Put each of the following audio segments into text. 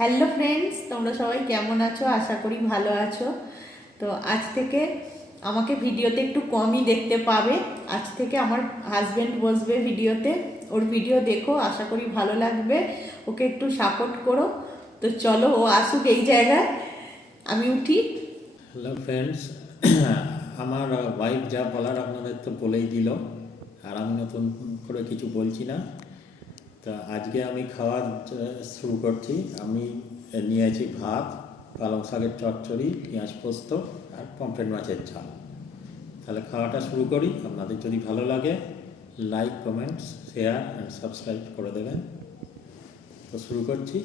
Hello friends, তোমরা সবাই কেমন আছো? আশা করি ভালো আছো। তো আজ থেকে আমাকে ভিডিওতে একটু কমই দেখতে পাবে। আজ থেকে আমার হাজব্যান্ড বসবে ভিডিওতে। ওর ভিডিও দেখো, আশা করি ভালো লাগবে। ওকে একটু সাপোর্ট করো। তো চলো, ও আসুক এই জায়গায়, আমি উঠি। হ্যালো ফ্রেন্ডস, আমার ওয়াইফ যা বলার আপনাদের তো বলেই দিল, আর আমি নতুন করে কিছু বলছি না। তা আজকে আমি খাওয়া শুরু করছি। আমি নিয়েছি ভাত, পালং শাকের চচ্চড়ি, পেঁয়াজ পোস্ত আর পমফ্রেট মাছের ঝাল। তাহলে খাওয়াটা শুরু করি। আপনাদের যদি ভালো লাগে like, comments, share and subscribe করে দেবেন। তো শুরু করছি।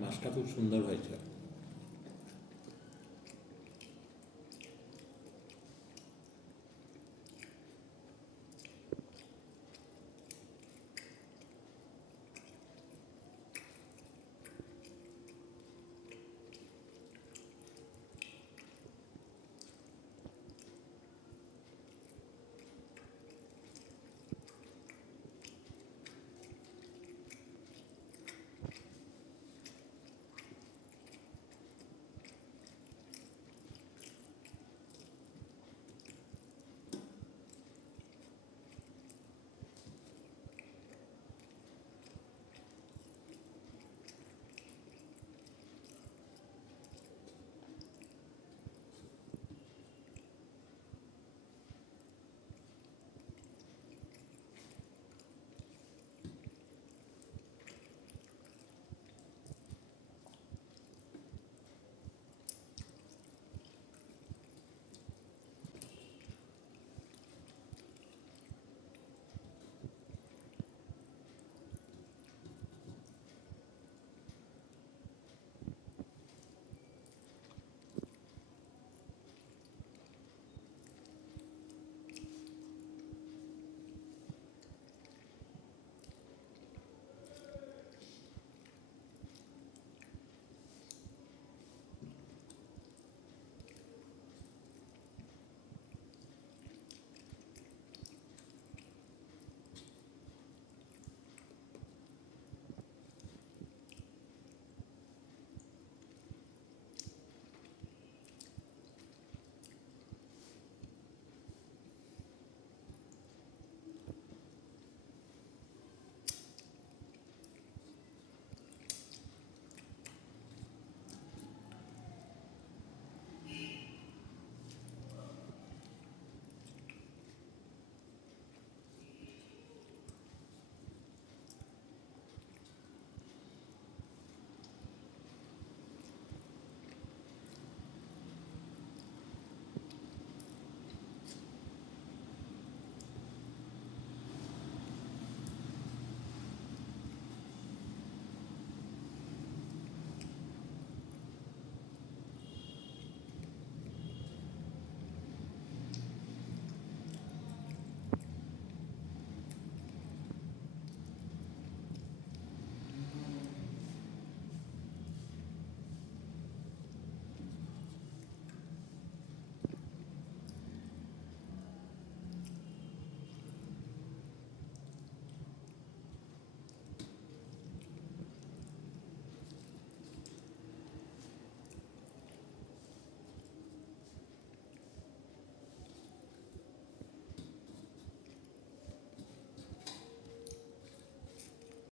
মাছটা খুব সুন্দর হয়েছে।